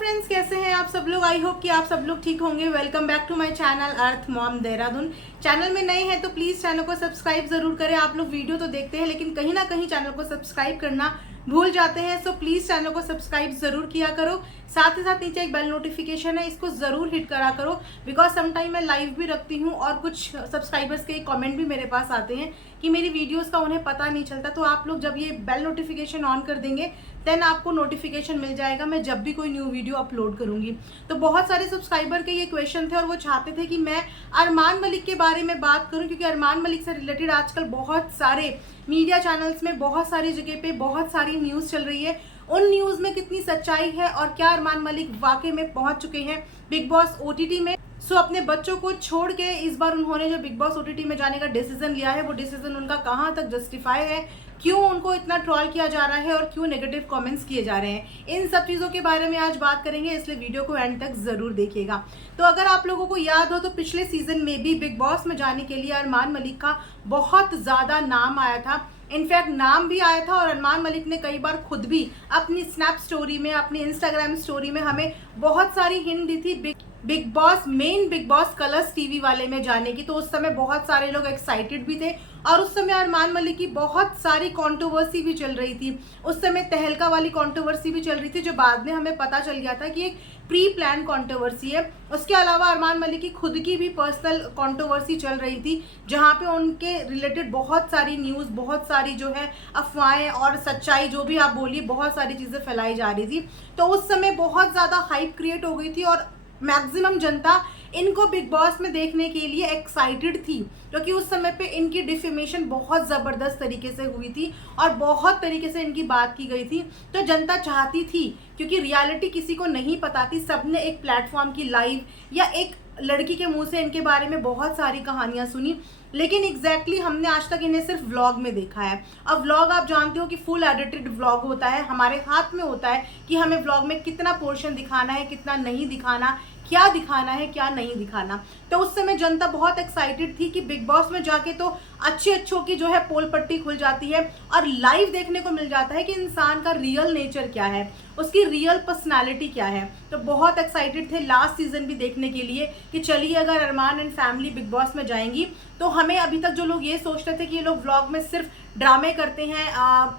Friends, कैसे हैं आप सब लोग। आई होप कि आप सब लोग ठीक होंगे। Welcome back to my channel Earth Mom Dehradun. Channel में नए हैं तो प्लीज़ चैनल को सब्सक्राइब ज़रूर करें। आप लोग वीडियो तो देखते हैं लेकिन कहीं ना कहीं चैनल को सब्सक्राइब करना भूल जाते हैं, सो प्लीज़ चैनल को सब्सक्राइब ज़रूर किया करो। साथ ही साथ नीचे एक बेल नोटिफिकेशन है, इसको ज़रूर हिट करा करो, बिकॉज समटाइम मैं लाइव भी रखती हूँ और कुछ सब्सक्राइबर्स के कमेंट भी मेरे पास आते हैं कि मेरी वीडियोस का उन्हें पता नहीं चलता। तो आप लोग जब ये बेल नोटिफिकेशन ऑन कर देंगे देन आपको नोटिफिकेशन मिल जाएगा मैं जब भी कोई न्यू वीडियो अपलोड करूंगी। तो बहुत सारे सब्सक्राइबर के ये क्वेश्चन थे और वो चाहते थे कि मैं अरमान मलिक के बारे में बात करूं, क्योंकि अरमान मलिक से रिलेटेड आजकल बहुत सारे मीडिया चैनल्स में बहुत सारी जगह पे बहुत सारी न्यूज़ चल रही है। उन न्यूज़ में कितनी सच्चाई है और क्या अरमान मलिक वाकई में पहुंच चुके हैं बिग बॉस ओटीटी में। सो अपने बच्चों को छोड़ के इस बार उन्होंने जो बिग बॉस ओटीटी में जाने का डिसीजन लिया है, वो डिसीजन उनका कहां तक जस्टिफाई है, क्यों उनको इतना ट्रोल किया जा रहा है और क्यों नेगेटिव कमेंट्स किए जा रहे हैं, इन सब चीज़ों के बारे में आज बात करेंगे, इसलिए वीडियो को एंड तक ज़रूर देखिएगा। तो अगर आप लोगों को याद हो तो पिछले सीजन में भी बिग बॉस में जाने के लिए अरमान मलिक का बहुत ज़्यादा नाम आया था। इनफैक्ट नाम भी आया था और अरमान मलिक ने कई बार खुद भी अपनी स्नैप स्टोरी में, अपनी इंस्टाग्राम स्टोरी में हमें बहुत सारी हिंट दी थी big boss, main big boss Colors TV वाले में जाने की। तो उस समय बहुत सारे लोग एक्साइटेड भी थे और उस समय अरमान मलिक की बहुत सारी कंट्रोवर्सी भी चल रही थी। उस समय तहलका वाली कंट्रोवर्सी भी चल रही थी, जो बाद में हमें पता चल गया था कि एक प्री प्लान कंट्रोवर्सी है। उसके अलावा अरमान मलिक की खुद की भी पर्सनल कंट्रोवर्सी चल रही थी, जहां पे उनके रिलेटेड बहुत सारी न्यूज़, बहुत सारी जो है अफवाहें और सच्चाई, जो भी आप बोलिए, बहुत सारी चीज़ें फैलाई जा रही थी। तो उस समय बहुत ज़्यादा हाइप क्रिएट हो गई थी और मैक्सिमम जनता इनको बिग बॉस में देखने के लिए एक्साइटेड थी, क्योंकि उस समय पे इनकी डिफेमेशन बहुत ज़बरदस्त तरीके से हुई थी और बहुत तरीके से इनकी बात की गई थी। तो जनता चाहती थी, क्योंकि रियलिटी किसी को नहीं पता थी, सबने एक प्लेटफॉर्म की लाइव या एक लड़की के मुंह से इनके बारे में बहुत सारी कहानियां सुनी, लेकिन एग्जैक्टली हमने आज तक इन्हें सिर्फ व्लॉग में देखा है। अब व्लॉग आप जानते हो कि फुल एडिटेड व्लॉग होता है, हमारे हाथ में होता है कि हमें व्लॉग में कितना पोर्शन दिखाना है, कितना नहीं दिखाना, क्या दिखाना है, क्या नहीं दिखाना। तो उस समय जनता बहुत एक्साइटेड थी कि बिग बॉस में जाके तो अच्छे अच्छों की जो है पोल पट्टी खुल जाती है और लाइव देखने को मिल जाता है कि इंसान का रियल नेचर क्या है, उसकी रियल पर्सनालिटी क्या है। तो बहुत एक्साइटेड थे लास्ट सीजन भी देखने के लिए कि चलिए अगर अरमान एंड फैमिली बिग बॉस में जाएंगी तो हमें, अभी तक जो लोग ये सोचते थे कि ये लोग व्लॉग में सिर्फ ड्रामे करते हैं,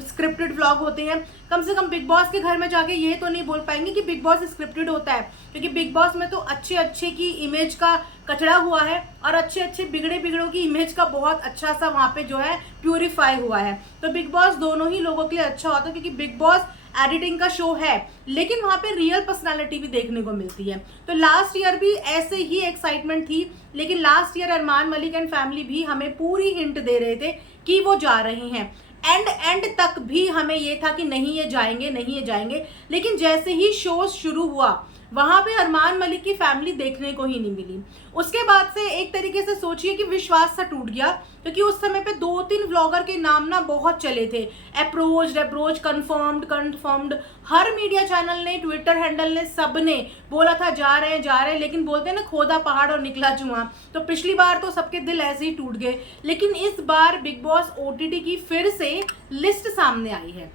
स्क्रिप्टेड व्लॉग होते हैं, कम से कम बिग बॉस के घर में जाके ये तो नहीं बोल पाएंगे कि बिग बॉस स्क्रिप्टेड होता है, क्योंकि बिग बॉस में तो अच्छे अच्छे की इमेज का कचड़ा हुआ है और अच्छे अच्छे बिगड़े बिगड़ों की इमेज का बहुत अच्छा सा वहाँ पे जो है प्यूरिफाई हुआ है। तो बिग बॉस दोनों ही लोगों के लिए अच्छा होता है, क्योंकि बिग बॉस एडिटिंग का शो है लेकिन वहाँ पे रियल पर्सनालिटी भी देखने को मिलती है। तो लास्ट ईयर भी ऐसे ही एक्साइटमेंट थी, लेकिन last year Armaan Malik and family भी हमें पूरी हिंट दे रहे थे कि वो जा रहे हैं। एंड तक भी हमें ये था कि नहीं ये जाएंगे, नहीं ये जाएंगे, लेकिन जैसे ही शो शुरू हुआ वहां पे अरमान मलिक की फैमिली देखने को ही नहीं मिली। उसके बाद से एक तरीके से सोचिए कि विश्वास सा टूट गया, क्योंकि उस समय पे 2-3 व्लॉगर के नाम ना बहुत चले थे, अप्रोच, कंफर्म्ड, हर मीडिया चैनल ने, ट्विटर हैंडल ने, सब ने बोला था जा रहे हैं, लेकिन बोलते हैं ना खोदा पहाड़ और निकला जुआं। तो पिछली बार तो सबके दिल ऐसे ही टूट गए, लेकिन इस बार बिग बॉस ओटीटी की फिर से लिस्ट सामने आई है।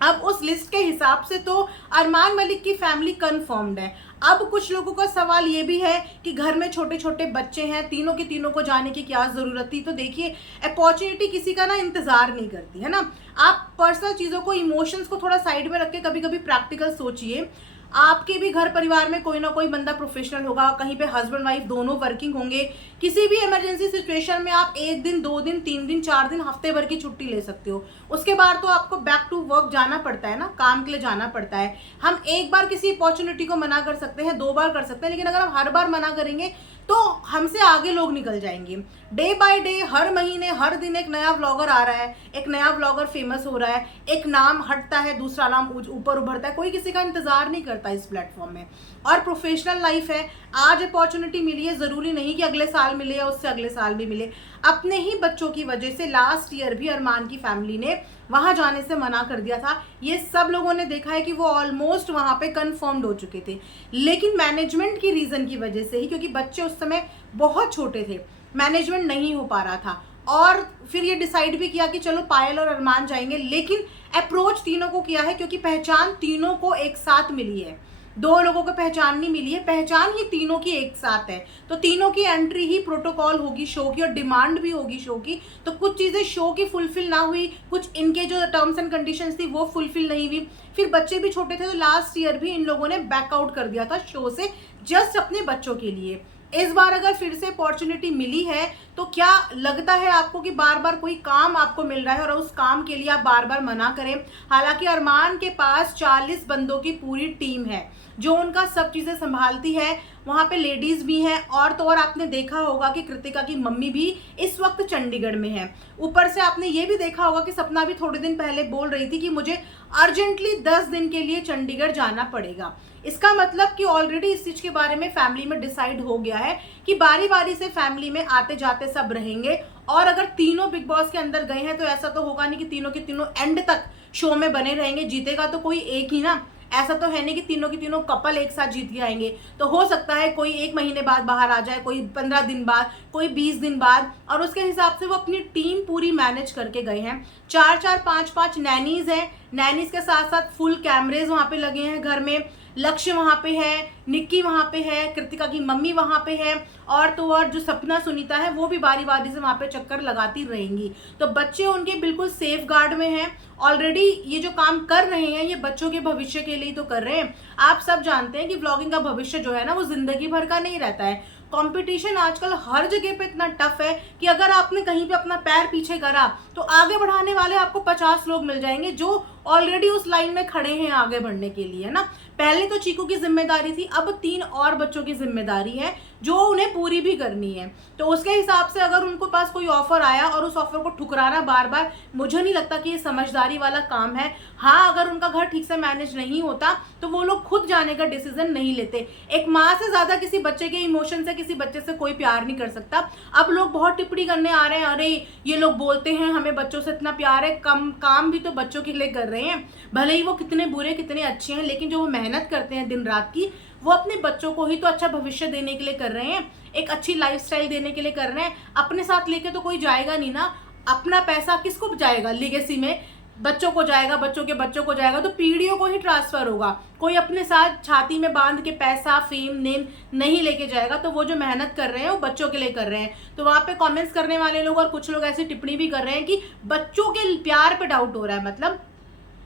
अब उस लिस्ट के हिसाब से तो अरमान मलिक की फैमिली कंफर्म्ड है। अब कुछ लोगों का सवाल ये भी है कि घर में छोटे छोटे बच्चे हैं, तीनों के तीनों को जाने की क्या जरूरत थी। तो देखिए, अपॉर्चुनिटी किसी का ना इंतजार नहीं करती है ना। आप पर्सनल चीजों को, इमोशंस को थोड़ा साइड में रख के कभी कभी प्रैक्टिकल सोचिए। आपके भी घर परिवार में कोई ना कोई बंदा प्रोफेशनल होगा, कहीं पे हस्बैंड वाइफ दोनों वर्किंग होंगे। किसी भी इमरजेंसी सिचुएशन में आप 1 दिन, 2 दिन, 3 दिन, 4 दिन, हफ्ते भर की छुट्टी ले सकते हो। उसके बाद तो आपको बैक टू वर्क जाना पड़ता है ना, काम के लिए जाना पड़ता है। हम एक बार किसी अपॉर्चुनिटी को मना कर सकते हैं, 2 बार कर सकते हैं, लेकिन अगर हम हर बार मना करेंगे तो हमसे आगे लोग निकल जाएंगे। डे बाय डे, हर महीने, हर दिन एक नया व्लॉगर आ रहा है, एक नया व्लॉगर फेमस हो रहा है, एक नाम हटता है, दूसरा नाम ऊपर उभरता है। कोई किसी का इंतजार नहीं करता इस प्लेटफॉर्म में। और प्रोफेशनल लाइफ है, आज अपॉर्चुनिटी मिली है, जरूरी नहीं कि अगले साल मिले या उससे अगले साल भी मिले। अपने ही बच्चों की वजह से लास्ट ईयर भी अरमान की फैमिली ने वहां जाने से मना कर दिया था। ये सब लोगों ने देखा है कि वो ऑलमोस्ट वहां पे कंफर्म्ड हो चुके थे, लेकिन मैनेजमेंट की रीजन की वजह से ही, क्योंकि बच्चे उस समय बहुत छोटे थे, मैनेजमेंट नहीं हो पा रहा था। और फिर ये डिसाइड भी किया कि चलो पायल और अरमान जाएंगे, लेकिन अप्रोच तीनों को किया है, क्योंकि पहचान तीनों को एक साथ मिली है। दो लोगों को पहचान नहीं मिली है, पहचान ही तीनों की एक साथ है। तो तीनों की एंट्री ही प्रोटोकॉल होगी शो की और डिमांड भी होगी शो की। तो कुछ चीज़ें शो की फुलफिल ना हुई, कुछ इनके जो टर्म्स एंड कंडीशंस थी वो फुलफिल नहीं हुई। फिर बच्चे भी छोटे थे, तो लास्ट ईयर भी इन लोगों ने बैकआउट कर दिया था शो से, जस्ट अपने बच्चों के लिए। इस बार अगर फिर से अपॉर्चुनिटी मिली है तो क्या लगता है आपको कि बार बार कोई काम आपको मिल रहा है और उस काम के लिए आप बार बार मना करें? हालांकि अरमान के पास 40 बंदों की पूरी टीम है जो उनका सब चीज़ें संभालती है, वहाँ पे लेडीज़ भी हैं। और तो और आपने देखा होगा कि कृतिका की मम्मी भी इस वक्त चंडीगढ़ में है। ऊपर से आपने ये भी देखा होगा कि सपना भी थोड़े दिन पहले बोल रही थी कि मुझे अर्जेंटली 10 दिन के लिए चंडीगढ़ जाना पड़ेगा। इसका मतलब कि ऑलरेडी इस चीज़ के बारे में फैमिली में डिसाइड हो गया है कि बारी बारी से फैमिली में आते जाते सब रहेंगे। और अगर तीनों बिग बॉस के अंदर गए हैं तो ऐसा तो होगा नहीं कि तीनों के तीनों एंड तक शो में बने रहेंगे। जीतेगा तो कोई एक ही ना, ऐसा तो है नहीं कि तीनों की तीनों कपल एक साथ जीत के आएंगे। तो हो सकता है कोई 1 महीने बाद बाहर आ जाए, कोई 15 दिन बाद, कोई 20 दिन बाद। और उसके हिसाब से वो अपनी टीम पूरी मैनेज करके गए हैं। 4-4, 5-5 नैनीज हैं, नैनीज के साथ साथ फुल कैमरेज वहाँ पे लगे हैं घर में। लक्ष्य वहाँ पे है, निक्की वहाँ पे है, कृतिका की मम्मी वहाँ पे है, और तो और जो सपना सुनीता है वो भी बारी बारी से वहाँ पे चक्कर लगाती रहेंगी। तो बच्चे उनके बिल्कुल सेफ गार्ड में हैं। ऑलरेडी ये जो काम कर रहे हैं ये बच्चों के भविष्य के लिए तो कर रहे हैं। आप सब जानते हैं कि व्लॉगिंग का भविष्य जो है ना वो जिंदगी भर का नहीं रहता है। कंपटीशन आजकल हर जगह पे इतना टफ है कि अगर आपने कहीं पे अपना पैर पीछे करा तो आगे बढ़ाने वाले आपको 50 लोग मिल जाएंगे जो ऑलरेडी उस लाइन में खड़े हैं आगे बढ़ने के लिए ना। पहले तो चीकू की जिम्मेदारी थी, अब 3 और बच्चों की जिम्मेदारी है जो उन्हें पूरी भी करनी है। तो उसके हिसाब से अगर उनको पास कोई ऑफर आया और उस ऑफर को ठुकराना बार बार, मुझे नहीं लगता कि ये समझदारी वाला काम है। हाँ, अगर उनका घर ठीक से मैनेज नहीं होता तो वो लोग खुद जाने का डिसीजन नहीं लेते। एक माँ से ज्यादा किसी बच्चे के इमोशन से किसी बच्चे से कोई प्यार नहीं कर सकता। अब लोग बहुत टिप्पणी करने आ रहे हैं, अरे ये लोग बोलते हैं हमें बच्चों से इतना प्यार है, कम काम भी तो बच्चों के लिए कर रहे हैं। भले ही वो कितने बुरे कितने अच्छे हैं, लेकिन जो वो मेहनत करते हैं दिन रात की, वो अपने बच्चों को ही तो अच्छा भविष्य देने के लिए कर रहे हैं, एक अच्छी लाइफस्टाइल देने के लिए कर रहे हैं। अपने साथ लेके तो कोई जाएगा नहीं ना। अपना पैसा किसको जाएगा? लीगेसी में बच्चों को जाएगा, बच्चों के बच्चों को जाएगा, तो पीढ़ियों को ही ट्रांसफर होगा। कोई अपने साथ छाती में बांध के पैसा, फेम, नेम नहीं लेके जाएगा। तो वो जो मेहनत कर रहे हैं वो बच्चों के लिए कर रहे हैं। तो वहां पे कमेंट्स करने वाले लोग और कुछ लोग ऐसी टिप्पणी भी कर रहे हैं कि बच्चों के प्यार पे डाउट हो रहा है, मतलब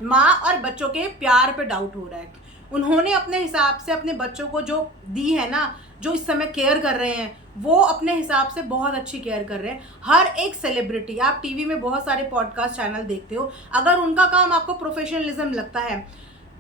माँ और बच्चों के प्यार पे डाउट हो रहा है। उन्होंने अपने हिसाब से अपने बच्चों को जो दी है ना, जो इस समय केयर कर रहे हैं, वो अपने हिसाब से बहुत अच्छी केयर कर रहे हैं। हर एक सेलिब्रिटी, आप टीवी में बहुत सारे पॉडकास्ट चैनल देखते हो, अगर उनका काम आपको प्रोफेशनलिज्म लगता है,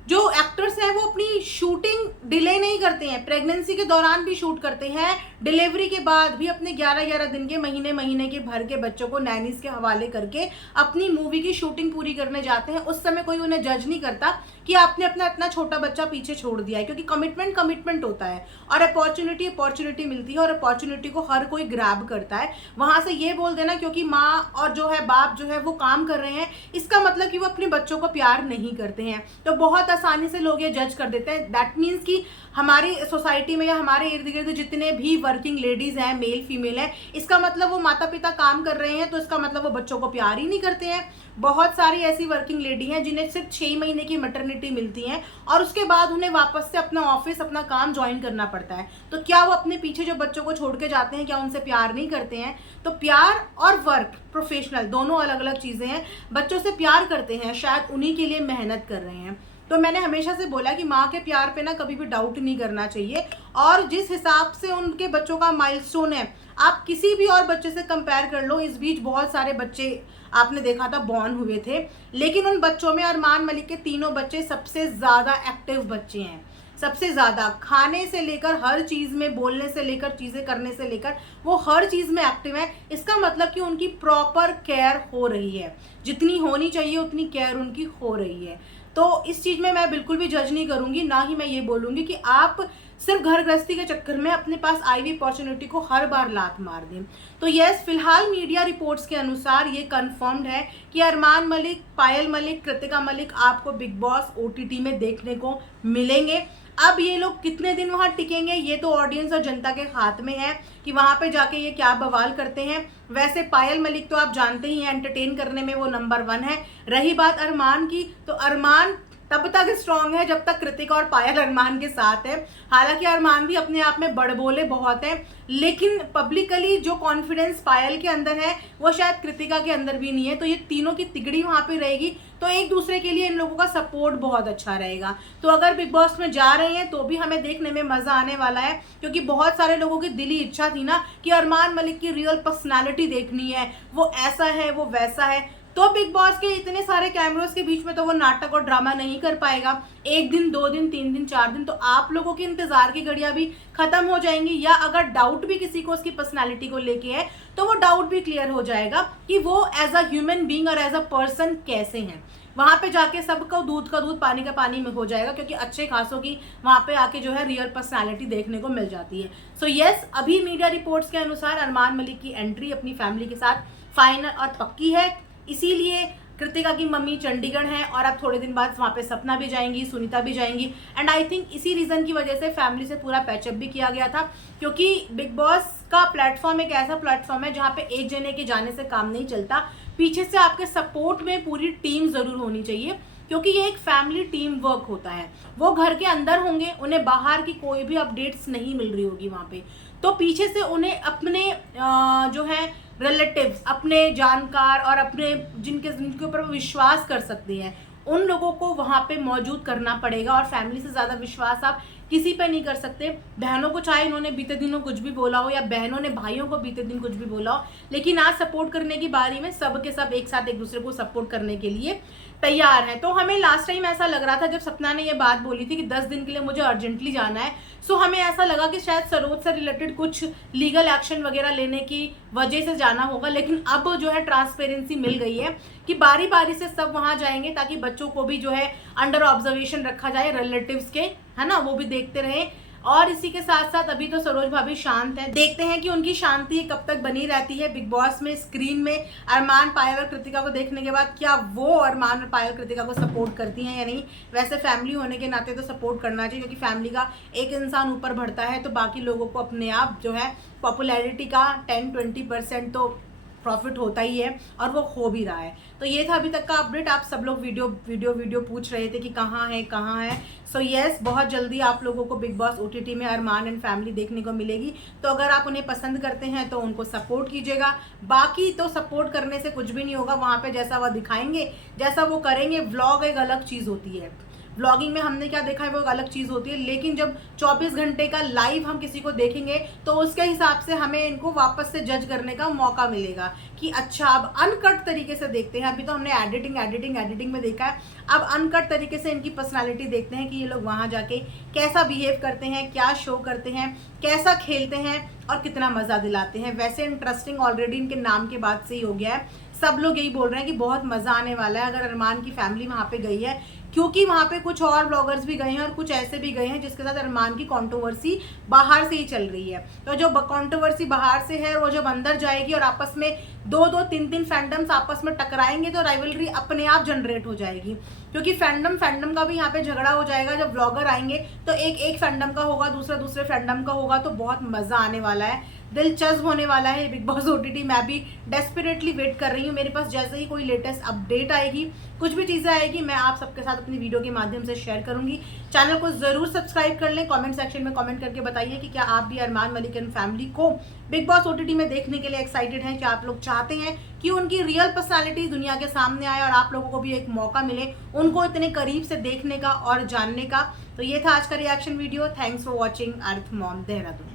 जो एक्टर्स हैं वो अपनी शूटिंग डिले नहीं करते हैं, प्रेगनेंसी के दौरान भी शूट करते हैं, डिलीवरी के बाद भी अपने 11-11 दिन के, महीने के भर के बच्चों को नैनीज के हवाले करके अपनी मूवी की शूटिंग पूरी करने जाते हैं। उस समय कोई उन्हें जज नहीं करता कि आपने अपना इतना छोटा बच्चा पीछे छोड़ दिया है, क्योंकि कमिटमेंट होता है और अपॉर्चुनिटी मिलती है और अपॉर्चुनिटी को हर कोई ग्रैब करता है। वहां से ये बोल देना क्योंकि माँ और जो है बाप जो है वो काम कर रहे हैं, इसका मतलब कि वो अपने बच्चों को प्यार नहीं करते हैं। तो बहुत आसानी से लोग ये जज कर देते हैं। दैट मीन्स कि हमारी सोसाइटी में या हमारे इर्द गिर्द जितने भी वर्किंग लेडीज हैं, मेल फीमेल हैं, इसका मतलब वो माता पिता काम कर रहे हैं, तो इसका मतलब वो बच्चों को प्यार ही नहीं करते हैं। बहुत सारी ऐसी वर्किंग लेडी हैं जिन्हें सिर्फ 6 महीने की मैटरनिटी मिलती है और उसके बाद उन्हें वापस से अपना ऑफिस, अपना काम ज्वाइन करना पड़ता है। तो क्या वो अपने पीछे जो बच्चों को छोड़ के जाते हैं, क्या उनसे प्यार नहीं करते हैं? तो प्यार और वर्क प्रोफेशनल दोनों अलग अलग चीजें हैं। बच्चों से प्यार करते हैं, शायद उन्हीं के लिए मेहनत कर रहे हैं। तो मैंने हमेशा से बोला कि माँ के प्यार पे ना कभी भी डाउट नहीं करना चाहिए। और जिस हिसाब से उनके बच्चों का माइलस्टोन है, आप किसी भी और बच्चे से कंपेयर कर लो। इस बीच बहुत सारे बच्चे आपने देखा था बॉर्न हुए थे, लेकिन उन बच्चों में अरमान मलिक के तीनों बच्चे सबसे ज़्यादा एक्टिव बच्चे हैं। सबसे ज़्यादा खाने से लेकर हर चीज़ में, बोलने से लेकर, चीज़ें करने से लेकर, वो हर चीज़ में एक्टिव है। इसका मतलब कि उनकी प्रॉपर केयर हो रही है, जितनी होनी चाहिए उतनी केयर उनकी हो रही है। तो इस चीज़ में मैं बिल्कुल भी जज नहीं करूँगी, ना ही मैं ये बोलूँगी कि आप सिर्फ घर गृहस्थी के चक्कर में अपने पास आई हुई अपॉर्चुनिटी को हर बार लात मार दें। तो यस, फिलहाल मीडिया रिपोर्ट्स के अनुसार ये कंफर्म्ड है कि अरमान मलिक, पायल मलिक, कृतिका मलिक आपको बिग बॉस OTT में देखने को मिलेंगे। अब ये लोग कितने दिन वहाँ टिकेंगे ये तो ऑडियंस और जनता के हाथ में है कि वहाँ पे जाके ये क्या बवाल करते हैं। वैसे पायल मलिक तो आप जानते ही हैं, एंटरटेन करने में वो नंबर 1 है। रही बात अरमान की, तो अरमान तब तक स्ट्रांग है जब तक कृतिका और पायल अरमान के साथ है। हालांकि अरमान भी अपने आप में बड़बोले बहुत है, लेकिन पब्लिकली जो कॉन्फिडेंस पायल के अंदर है वो शायद कृतिका के अंदर भी नहीं है। तो ये तीनों की तिगड़ी वहां पे रहेगी, तो एक दूसरे के लिए इन लोगों का सपोर्ट बहुत अच्छा रहेगा। तो अगर बिग बॉस में जा रहे हैं तो भी हमें देखने में मजा आने वाला है, क्योंकि बहुत सारे लोगों की दिली इच्छा थी ना कि अरमान मलिक की रियल पर्सनालिटी देखनी है, वो ऐसा है वो वैसा है। तो बिग बॉस के इतने सारे कैमरोस के बीच में तो वो नाटक और ड्रामा नहीं कर पाएगा। एक दिन, 2 दिन, 3 दिन, 4 दिन तो आप लोगों के इंतजार की घड़ियां भी खत्म हो जाएंगी, या अगर डाउट भी किसी को उसकी पर्सनालिटी को लेके है तो वो डाउट भी क्लियर हो जाएगा कि वो एज अ ह्यूमन बीइंग और एज अ पर्सन कैसे हैं। वहां पे जाके सबको दूध का दूध पानी का पानी में हो जाएगा, क्योंकि अच्छे खासों की वहां पे आके जो है रियल पर्सनालिटी देखने को मिल जाती है। सो यस, अभी मीडिया रिपोर्ट्स के अनुसार अरमान मलिक की एंट्री अपनी फैमिली के साथ फाइनल और पक्की है। इसीलिए कृतिका की मम्मी चंडीगढ़ हैं और अब थोड़े दिन बाद वहाँ पे सपना भी जाएंगी, सुनीता भी जाएंगी। एंड आई थिंक इसी रीज़न की वजह से फैमिली से पूरा पैचअप भी किया गया था, क्योंकि बिग बॉस का प्लेटफॉर्म एक ऐसा प्लेटफॉर्म है जहाँ पे एक जने के जाने से काम नहीं चलता। पीछे से आपके सपोर्ट में पूरी टीम ज़रूर होनी चाहिए, क्योंकि ये एक फैमिली टीम वर्क होता है। वो घर के अंदर होंगे, उन्हें बाहर की कोई भी अपडेट्स नहीं मिल रही होगी वहाँ पे, तो पीछे से उन्हें अपने जो है रिलेटिव्स, अपने जानकार और अपने जिनके ऊपर विश्वास कर सकते हैं, उन लोगों को वहाँ पे मौजूद करना पड़ेगा। और फैमिली से ज़्यादा विश्वास आप किसी पे नहीं कर सकते। बहनों को चाहे इन्होंने बीते दिनों कुछ भी बोला हो, या बहनों ने भाइयों को बीते दिन कुछ भी बोला हो, लेकिन आज सपोर्ट करने की बारी में सब के सब एक साथ एक दूसरे को सपोर्ट करने के लिए तैयार है। तो हमें लास्ट टाइम ऐसा लग रहा था जब सपना ने ये बात बोली थी कि 10 दिन के लिए मुझे अर्जेंटली जाना है, सो हमें ऐसा लगा कि शायद सरोज से रिलेटेड कुछ लीगल एक्शन वगैरह लेने की वजह से जाना होगा। लेकिन अब जो है ट्रांसपेरेंसी मिल गई है कि बारी बारी से सब वहां जाएंगे, ताकि बच्चों को भी जो है अंडर ऑब्जर्वेशन रखा जाए रिलेटिव्स के, है ना, वो भी देखते रहे। और इसी के साथ साथ अभी तो सरोज भाभी शांत है, देखते हैं कि उनकी शांति कब तक बनी रहती है बिग बॉस में। स्क्रीन में अरमान, पायल और कृतिका को देखने के बाद क्या वो अरमान और पायल कृतिका को सपोर्ट करती हैं या नहीं। वैसे फैमिली होने के नाते तो सपोर्ट करना चाहिए, क्योंकि फैमिली का एक इंसान ऊपर बढ़ता है तो बाकी लोगों को अपने आप जो है पॉपुलैरिटी का 10-20% तो प्रॉफिट होता ही है, और वो हो भी रहा है। तो ये था अभी तक का अपडेट। आप सब लोग वीडियो पूछ रहे थे कि कहाँ है। सो यस, बहुत जल्दी आप लोगों को बिग बॉस OTT में अरमान एंड फैमिली देखने को मिलेगी। तो अगर आप उन्हें पसंद करते हैं तो उनको सपोर्ट कीजिएगा। बाकी तो सपोर्ट करने से कुछ भी नहीं होगा, वहाँ पे जैसा वो दिखाएंगे, जैसा वो करेंगे। व्लॉग एक अलग चीज़ होती है, व्लॉगिंग में हमने क्या देखा है वो एक अलग चीज़ होती है, लेकिन जब 24 घंटे का लाइव हम किसी को देखेंगे तो उसके हिसाब से हमें इनको वापस से जज करने का मौका मिलेगा कि अच्छा अब अनकट तरीके से देखते हैं। अभी तो हमने एडिटिंग में देखा है, अब अनकट तरीके से इनकी पर्सनालिटी देखते हैं कि ये लोग वहाँ जाके कैसा बिहेव करते हैं, क्या शो करते हैं, कैसा खेलते हैं और कितना मज़ा दिलाते हैं। वैसे इंटरेस्टिंग ऑलरेडी इनके नाम के बाद से ही हो गया है। सब लोग यही बोल रहे हैं कि बहुत मज़ा आने वाला है अगर अरमान की फैमिली वहाँ पे गई है, क्योंकि वहाँ पे कुछ और ब्लॉगर्स भी गए हैं और कुछ ऐसे भी गए हैं जिसके साथ अरमान की कंट्रोवर्सी बाहर से ही चल रही है। तो जो कंट्रोवर्सी बाहर से है वो जब अंदर जाएगी और आपस में 2-2, 3-3 फैंडम्स आपस में टकराएंगे तो राइवलरी अपने आप जनरेट हो जाएगी, क्योंकि फैंडम का भी यहाँ पे झगड़ा हो जाएगा। जब ब्लॉगर आएंगे तो एक फैंडम का होगा, दूसरे फैंडम का होगा, तो बहुत मज़ा आने वाला है, दिलचस्प होने वाला है बिग बॉस OTT। मैं भी डेस्परेटली वेट कर रही हूँ। मेरे पास जैसे ही कोई लेटेस्ट अपडेट आएगी, कुछ भी चीज़ें आएगी, मैं आप सबके साथ अपनी वीडियो के माध्यम से शेयर करूंगी। चैनल को ज़रूर सब्सक्राइब कर लें। कमेंट सेक्शन में कमेंट करके बताइए कि क्या आप भी अरमान मलिक एंड फैमिली को बिग बॉस OTT में देखने के लिए एक्साइटेड हैं। क्या आप लोग चाहते हैं कि उनकी रियल पर्सनालिटी दुनिया के सामने आए और आप लोगों को भी एक मौका मिले उनको इतने करीब से देखने का और जानने का। तो ये था आज का reaction video. Thanks for watching earth Mom Dehradun.